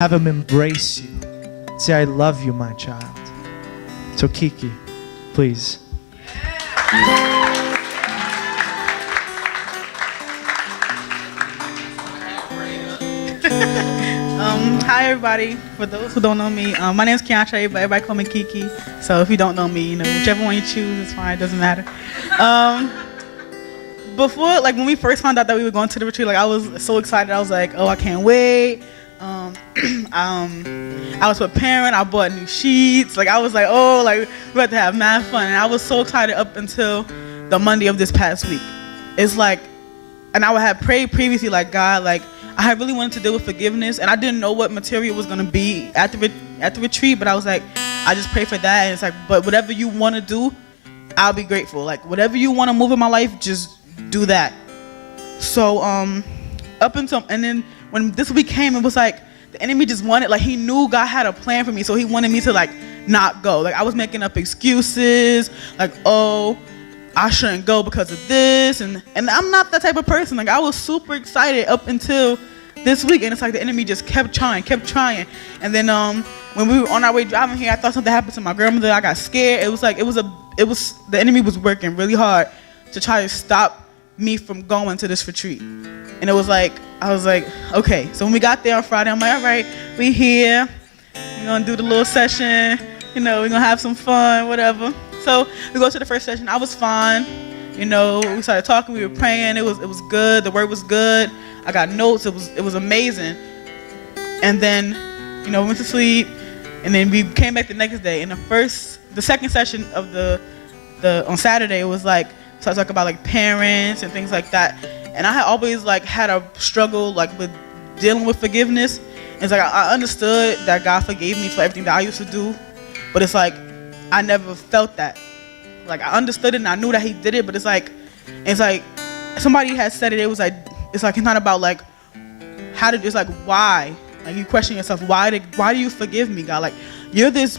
Have him embrace you. Say, I love you, my child. So Kiki, please. Hi everybody. For those who don't know me, my name is Keontre, but everybody call me Kiki. So if you don't know me, whichever one you choose, it's fine. It doesn't matter. Before, when we first found out that we were going to the retreat, I was so excited. I was like, oh, I can't wait. I was preparing. I bought new sheets. I was like, oh, we're about to have mad fun. And I was so excited up until the Monday of this past week. It's and I had prayed previously, God, I had really wanted to deal with forgiveness, and I didn't know what material was going to be at the retreat, but I was like, I just pray for that, and it's but whatever you want to do, I'll be grateful. Whatever you want to move in my life, just do that. So up until, and then when this week came, it was the enemy just wanted, he knew God had a plan for me, so he wanted me to not go. I was making up excuses, oh, I shouldn't go because of this, and I'm not that type of person. I was super excited up until this week, and it's the enemy just kept trying, and then when we were on our way driving here, I thought something happened to my grandmother. I got scared. It was the enemy was working really hard to try to stop me from going to this retreat, and it was I was okay. So when we got there on Friday, I'm all right, we here, we're gonna do the little session, we're gonna have some fun, whatever. So we go to the first session. I was fine. We started talking. We were praying. It was good. The word was good. I got notes. It was amazing. And then, we went to sleep. And then we came back the next day. And the second session of the on Saturday, it was so I talk about parents and things like that. And I had always had a struggle with dealing with forgiveness. And it's I understood that God forgave me for everything that I used to do, but it's I never felt that. I understood it and I knew that he did it, but it's somebody had said it, it's not about how did, it's why? You question yourself, why do you forgive me, God? You're this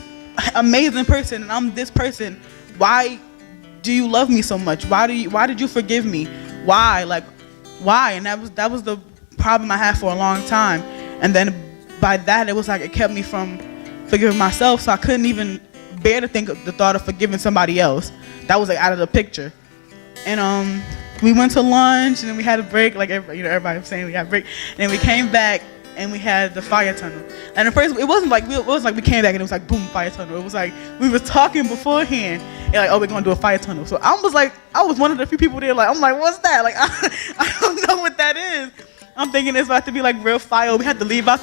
amazing person and I'm this person. Why do you love me so much? Why did you forgive me? Why? Why? And that was the problem I had for a long time. And then by that, it was it kept me from forgiving myself, so I couldn't even bear to think of the thought of forgiving somebody else. That was out of the picture. And we went to lunch, and then we had a break, everybody was saying we had a break. And then we came back and we had the fire tunnel. And at first it wasn't we came back and it was boom, fire tunnel. It was we were talking beforehand and oh, we're gonna do a fire tunnel. So I was one of the few people there I'm what's that? I don't know what that is. I'm thinking it's about to be real fire. We had to leave out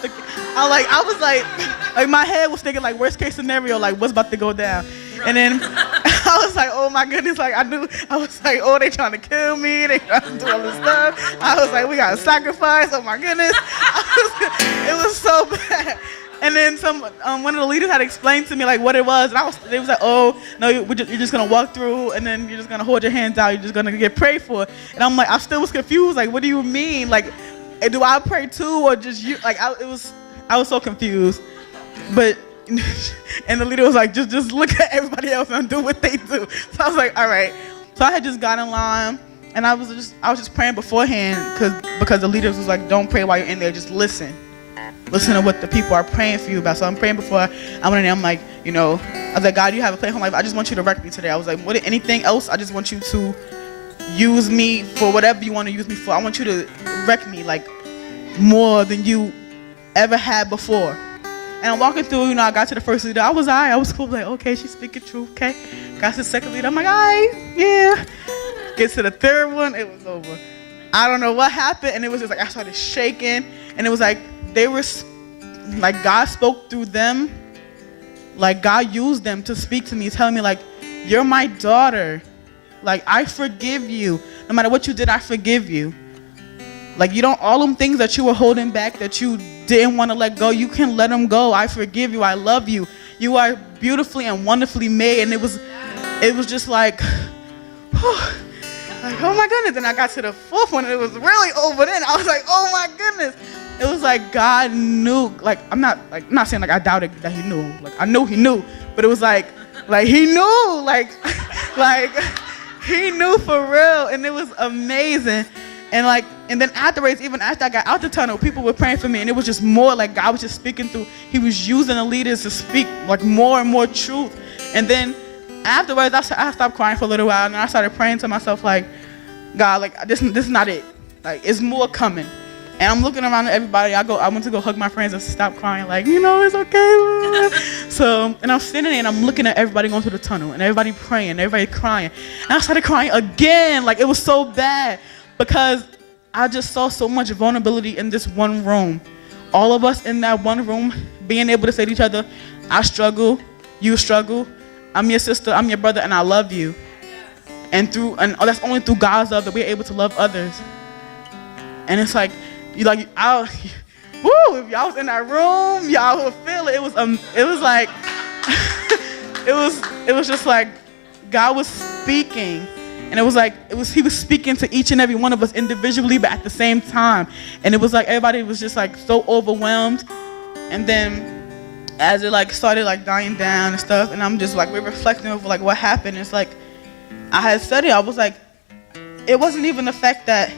I was my head was thinking worst case scenario, what's about to go down. And then I was oh my goodness, I knew, I was oh, they trying to kill me, they trying to do all this stuff. I was we gotta sacrifice, oh my goodness. It was so bad. And then one of the leaders had explained to me what it was, and they was oh no, you're just gonna walk through, and then you're just gonna hold your hands out, you're just gonna get prayed for. And I'm I still was confused, what do you mean? Do I pray too, or just you? I was so confused. But and the leader was just look at everybody else and do what they do. So I was all right. So I had just got in line, and I was just praying beforehand because the leaders was don't pray while you're in there, just listen to what the people are praying for you about. So I'm praying before I went in there. I'm I was God, you have a plan for my life. I just want you to wreck me today. I was what anything else? I just want you to use me for whatever you want to use me for. I want you to wreck me more than you ever had before. And I'm walking through, I got to the first leader. I was cool, okay, she's speaking truth, okay. Got to the second leader, I'm all right, yeah. Get to the third one, it was over. I don't know what happened, and it was just I started shaking, and it was they were, God spoke through them. God used them to speak to me, telling me you're my daughter. I forgive you. No matter what you did, I forgive you. You don't, all them things that you were holding back that you didn't want to let go, you can let them go. I forgive you. I love you. You are beautifully and wonderfully made. And it was just oh my goodness. And I got to the fourth one and it was really over then. I was oh my goodness. It was God knew, I'm not saying I doubted that he knew. I knew he knew, but it was he knew, he knew for real. And it was amazing. And then afterwards, even after I got out the tunnel, people were praying for me, and it was just more like God was just speaking through. He was using the leaders to speak like more and more truth. And then afterwards, I stopped crying for a little while, and I started praying to myself like, God, like this is not it. Like it's more coming. And I'm looking around at everybody. I went to go hug my friends and stop crying, like, it's okay. So, and I'm sitting there and I'm looking at everybody going through the tunnel and everybody praying, everybody crying. And I started crying again. Like it was so bad because I just saw so much vulnerability in this one room. All of us in that one room being able to say to each other, I struggle, you struggle, I'm your sister, I'm your brother, and I love you. And that's only through God's love that we're able to love others. And it's like, if y'all was in that room, y'all would feel it. It was like, it was just like God was speaking. And he was speaking to each and every one of us individually, but at the same time. And it was like everybody was just like so overwhelmed. And then as it like started like dying down and stuff, and I'm just like, we're reflecting over like what happened. It's like, I had studied, I was like, it wasn't even the fact that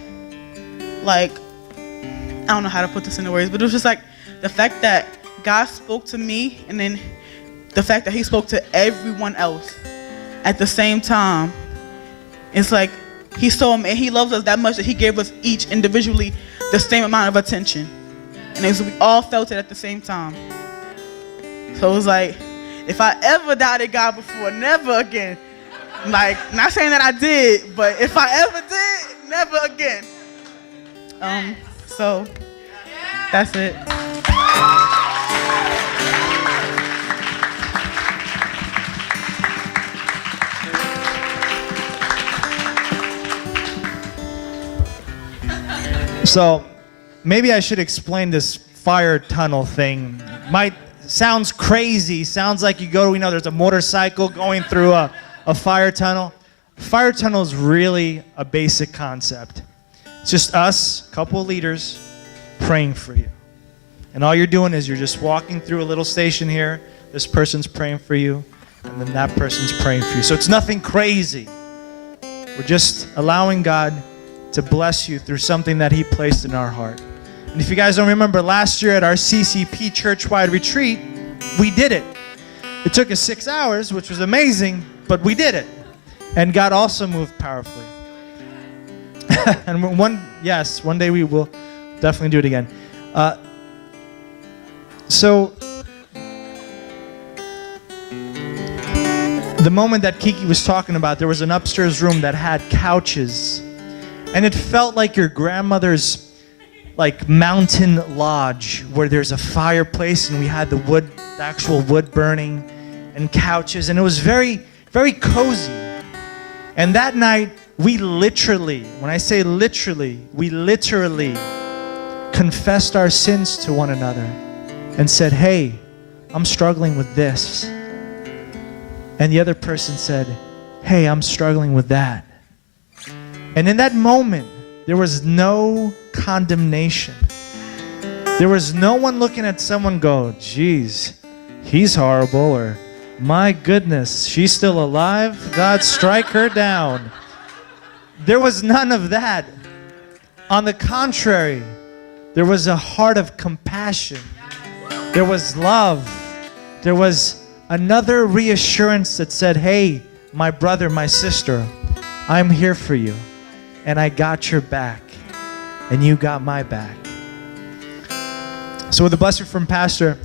like, I don't know how to put this into words, but it was just like the fact that God spoke to me, and then the fact that he spoke to everyone else at the same time. It's like he saw him, and he loves us that much that he gave us each individually the same amount of attention. And we all felt it at the same time. So it was like, if I ever doubted God before, never again. Like, not saying that I did, but if I ever did, never again. So that's it. So maybe I should explain this fire tunnel thing. Sounds crazy. Sounds like you go to, there's a motorcycle going through a fire tunnel. Fire tunnel is really a basic concept. It's just us, a couple of leaders, praying for you. And all you're doing is you're just walking through a little station here. This person's praying for you, and then that person's praying for you. So it's nothing crazy. We're just allowing God to bless you through something that he placed in our heart. And if you guys don't remember, last year at our CCP church-wide retreat, we did it. It took us 6 hours, which was amazing, but we did it. And God also moved powerfully. And one day we will definitely do it again. So the moment that Kiki was talking about, there was an upstairs room that had couches, and it felt like your grandmother's like mountain lodge where there's a fireplace and we had the actual wood burning and couches, and it was very, very cozy. And that night, we literally, when I say literally, we literally confessed our sins to one another and said, hey, I'm struggling with this. And the other person said, hey, I'm struggling with that. And in that moment, there was no condemnation. There was no one looking at someone go, geez, he's horrible, or my goodness, she's still alive. God, strike her down. There was none of that. On the contrary, there was a heart of compassion. There was love. There was another reassurance that said, hey, my brother, my sister, I'm here for you. And I got your back. And you got my back. So with a blessing from Pastor,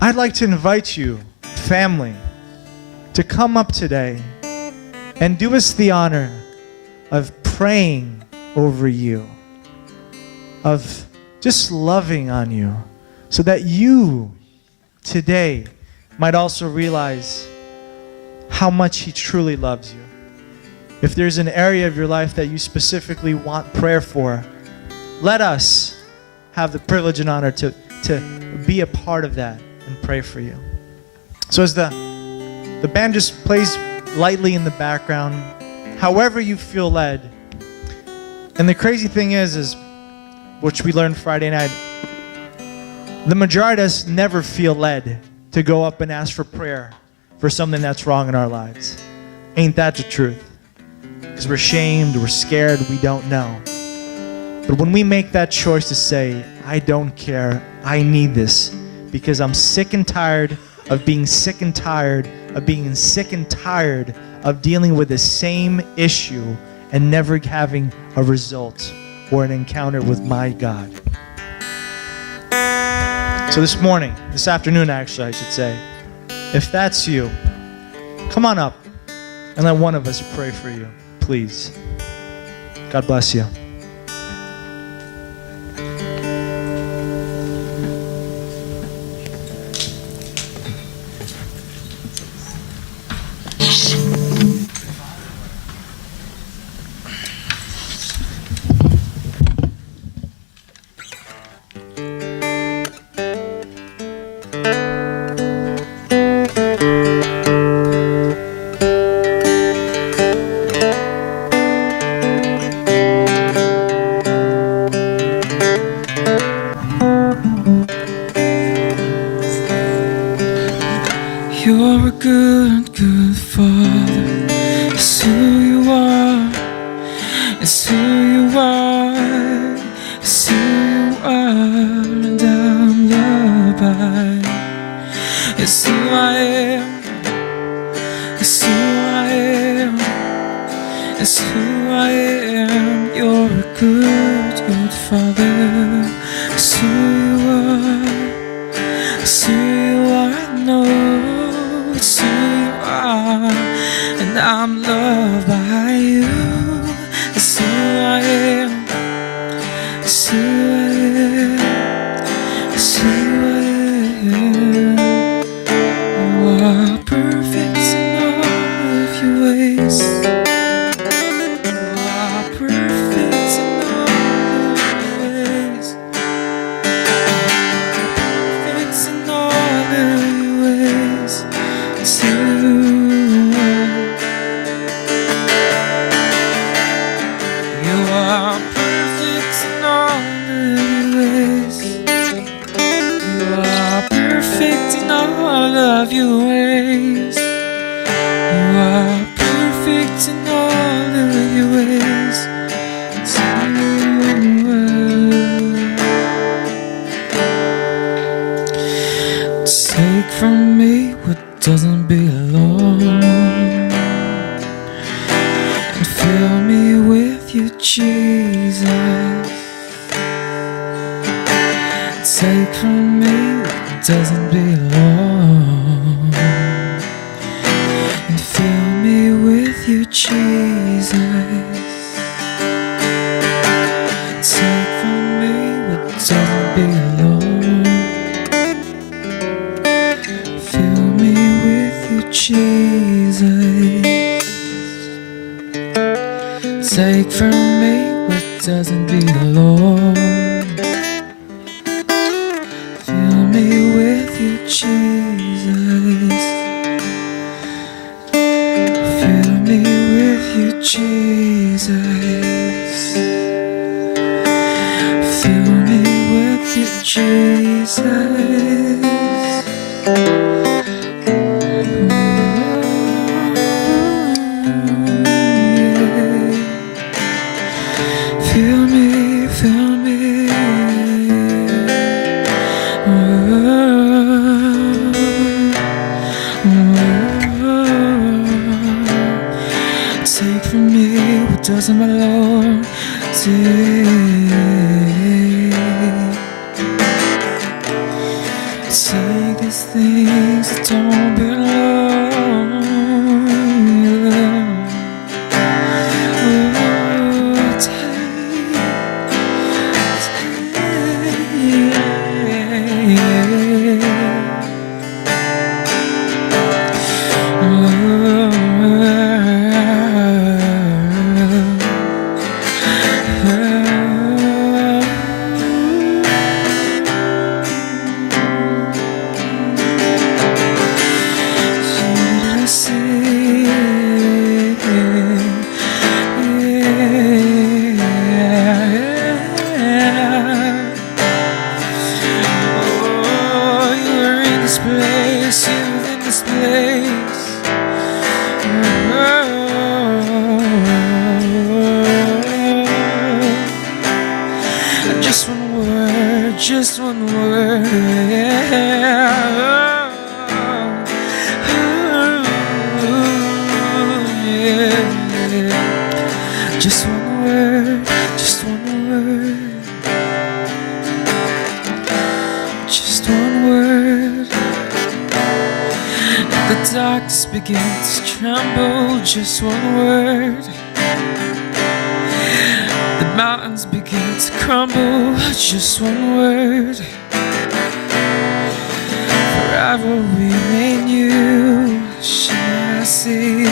I'd like to invite you, family, to come up today and do us the honor of praying over you, of just loving on you, so that you today might also realize how much he truly loves you. If there's an area of your life that you specifically want prayer for, let us have the privilege and honor to be a part of that and pray for you. So as the band just plays lightly in the background, however you feel led. And the crazy thing is which we learned Friday night, the majority of us never feel led to go up and ask for prayer for something that's wrong in our lives. Ain't that the truth? because we're shamed, we're scared, we don't know. But when we make that choice to say, I don't care, I need this, because I'm sick and tired of being sick and tired of being sick and tired of dealing with the same issue and never having a result or an encounter with my God. So this afternoon actually, I should say, if that's you, come on up and let one of us pray for you, please. God bless you. You're a good, good Father. It's who you are. It's who you are. It's who you are. And I'm loved by. It's who I am. It's who I am. It's who I am. You're a good, good Father. It's who you are. It's who you are. I know it's who you are, and I'm loved by you. It's who I am. It's who I am. It's who I am. You are perfect in all of your ways. You are perfect in all of your ways. Perfect in all of your ways. It's who you are perfect in all of your ways. You are perfect in all of your ways. You are perfect in all of your ways. It's who you are. Take from me what doesn't belong, and fill me with you, Jesus. Take from me what doesn't belong, and fill me with you, Jesus. Take from me what doesn't belong, fill me with you, Jesus. Take from me what doesn't belong, fill me with you, Jesus. Fill me with you, Jesus. Fill me with you, Jesus. Fill me, fill me. Take from me what doesn't belong. Take these things that don't belong. word, yeah. Just one word, just one word, just one word. The darkness begins to tremble, just one word. The mountains begin to crumble, just one word. Forever remain you, chassis,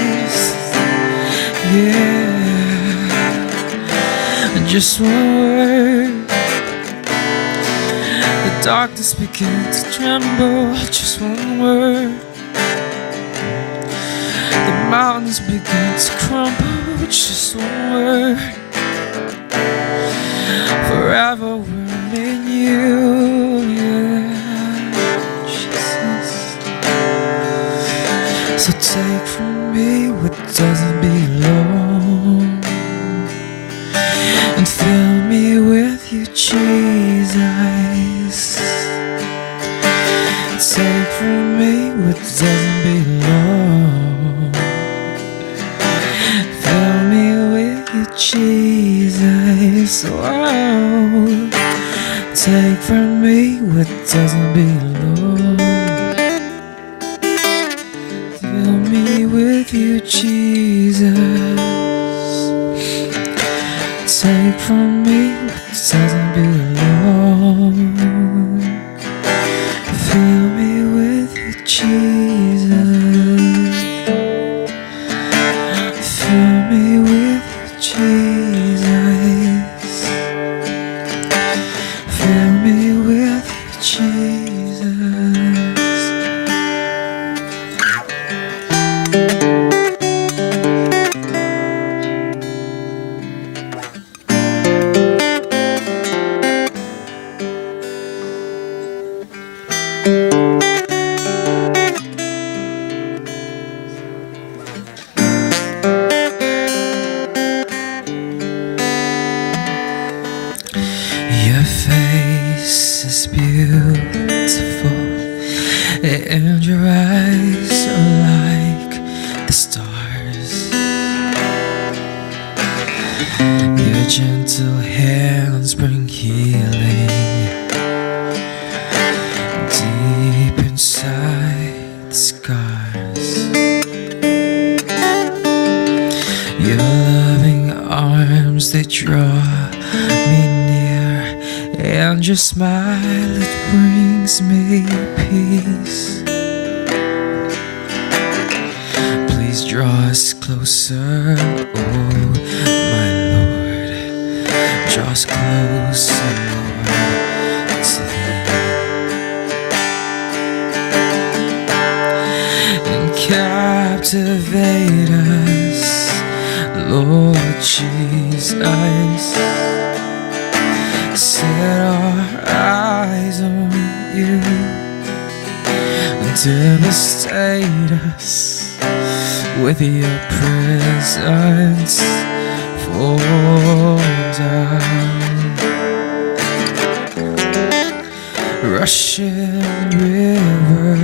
yeah. Just one word. The darkness begins to tremble, just one word. The mountains begin to crumble, just one word. Forever we're in you, yeah, Jesus. So take from me what doesn't belong, and fill me with you, Jesus. Take from me what doesn't belong, fill me with you, Jesus. Oh, take from me what doesn't belong, fill me with you, Jesus. Take from me what doesn't belong, fill me with you, Jesus. Fill me with you, Jesus. Fill me with you, Jesus. Your face is beautiful, and your eyes are like the stars. Your gentle hands bring healing deep inside the scars. Your loving arms, they draw me near, and your smile, it brings me peace. Please draw us closer, oh my Lord. Draw us closer, Lord, to thee, and captivate us, Lord Jesus. Set our eyes on you, devastate us with your presence. Fall down, rushing river,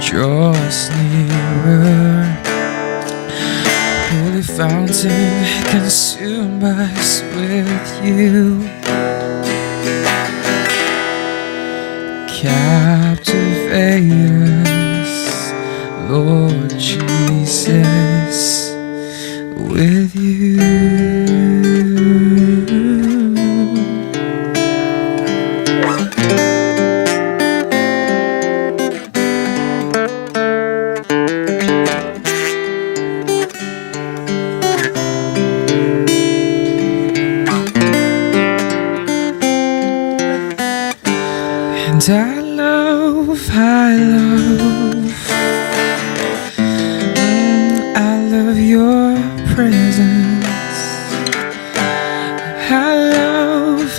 draw us nearer. Holy fountain, consume us with you. Captivate us, Lord Jesus, with you. And I love your presence. I love,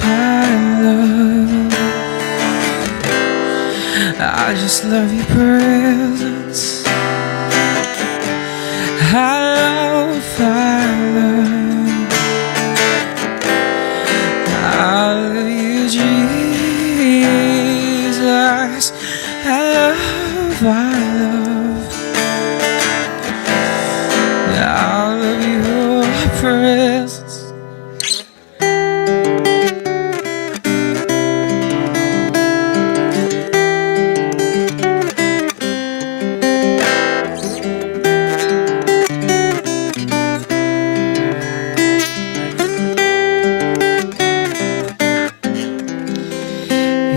I just love your presence. I love, I love you, Jesus.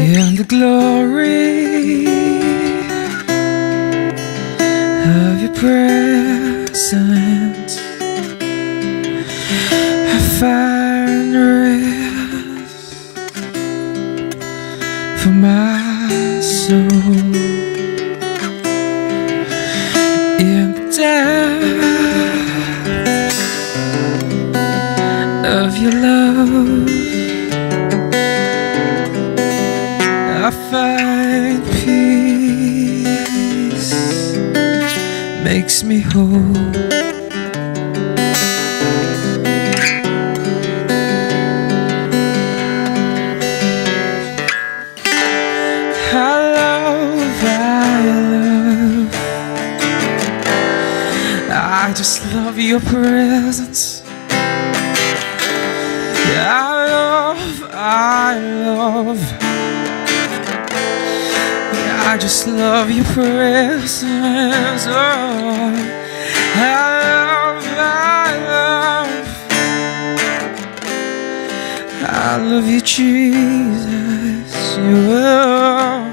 in the glory of your presence. I find rest for my soul in the depth of your love. I find peace, makes me whole. I just love your presence. Yeah, I love. Yeah, I just love your presence. Oh, I love you, Jesus. You are.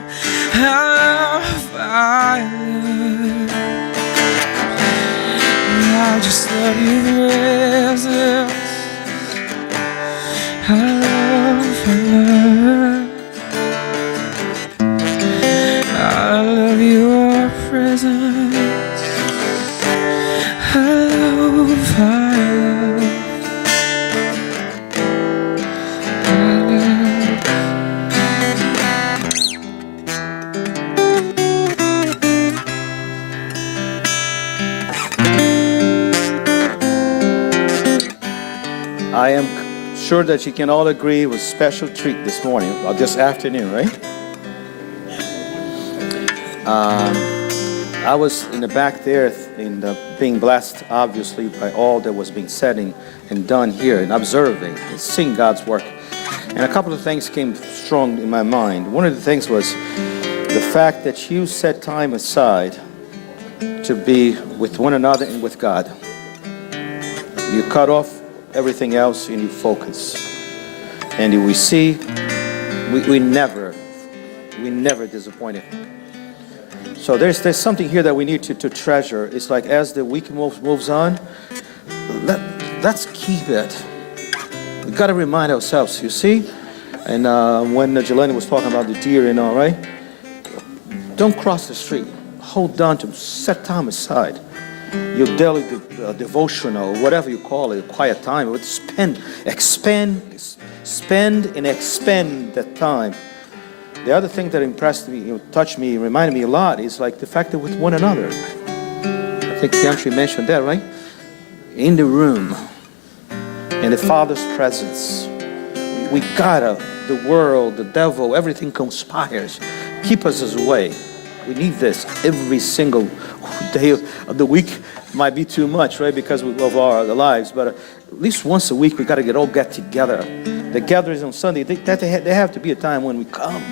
I just love your presence. I love your presence. I love. I am sure that you can all agree it was a special treat this morning, or this afternoon, right? I was in the back there being blessed, obviously, by all that was being said and done here, and observing and seeing God's work. And a couple of things came strong in my mind. One of the things was the fact that you set time aside to be with one another and with God. You cut off everything else and you focus. And we see, we never disappointed. So there's something here that we need to treasure. It's like as the week moves on, let's keep it. We got to remind ourselves, you see? And when Jelena was talking about the deer and all, right? Don't cross the street. Hold on to, set time aside. Your daily devotional, whatever you call it, quiet time. Spend and expend that time. The other thing that impressed me, touched me, reminded me a lot is like the fact that with one another. I think Country mentioned that, right? In the room, in the Father's presence. We gotta, the world, the devil, everything conspires. Keep us away. We need this every single day of the week. Might be too much, right? Because of our lives, but at least once a week we got to get together. The gatherings on Sunday, they have to be a time when we come.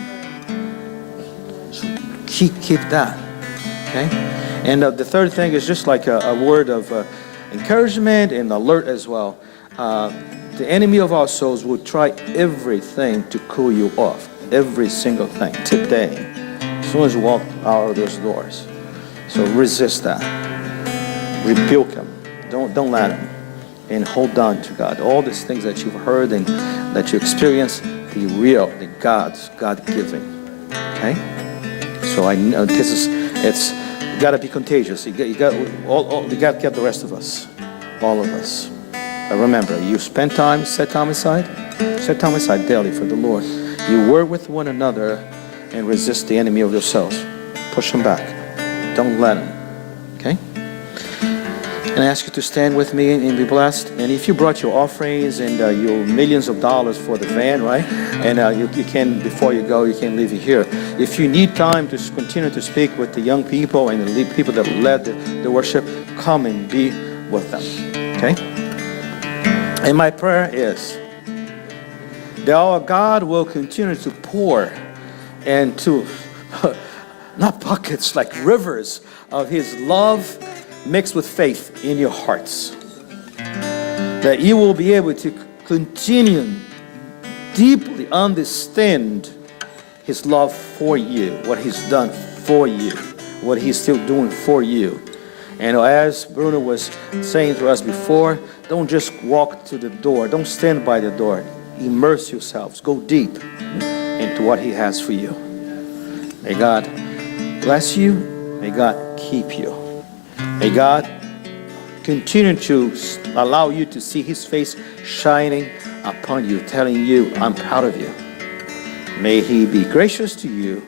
So keep that, okay? And the third thing is just like a word of encouragement and alert as well. The enemy of our souls will try everything to cool you off, every single thing today. As soon as you walk out of those doors. So resist that. Rebuke him. Don't let him. And hold on to God. All these things that you've heard and that you experience, be real. The God-given. Okay? So I know it's got to be contagious. You got to get the rest of us. All of us. But remember, you spend time, set time aside daily for the Lord. You work with one another and resist the enemy of yourselves. Push him back. Don't let him. Okay? And I ask you to stand with me and be blessed. And if you brought your offerings and your millions of dollars for the van, right? And you can, before you go, you can leave it here. If you need time to continue to speak with the young people and the people that led the worship, come and be with them. Okay? And my prayer is that our God will continue to pour into not buckets, like rivers of his love mixed with faith in your hearts. That you will be able to continue deeply understand His love for you, what He's done for you, what He's still doing for you. And as Bruno was saying to us before, don't just walk to the door. Don't stand by the door. Immerse yourselves. Go deep into what He has for you. May God bless you. May God keep you. May God continue to allow you to see His face shining upon you, telling you, I'm proud of you. May He be gracious to you.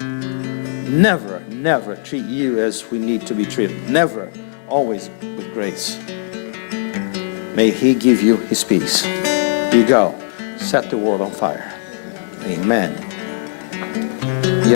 Never, never treat you as we need to be treated. Never. Always with grace. May He give you His peace. You go. Set the world on fire. Amen.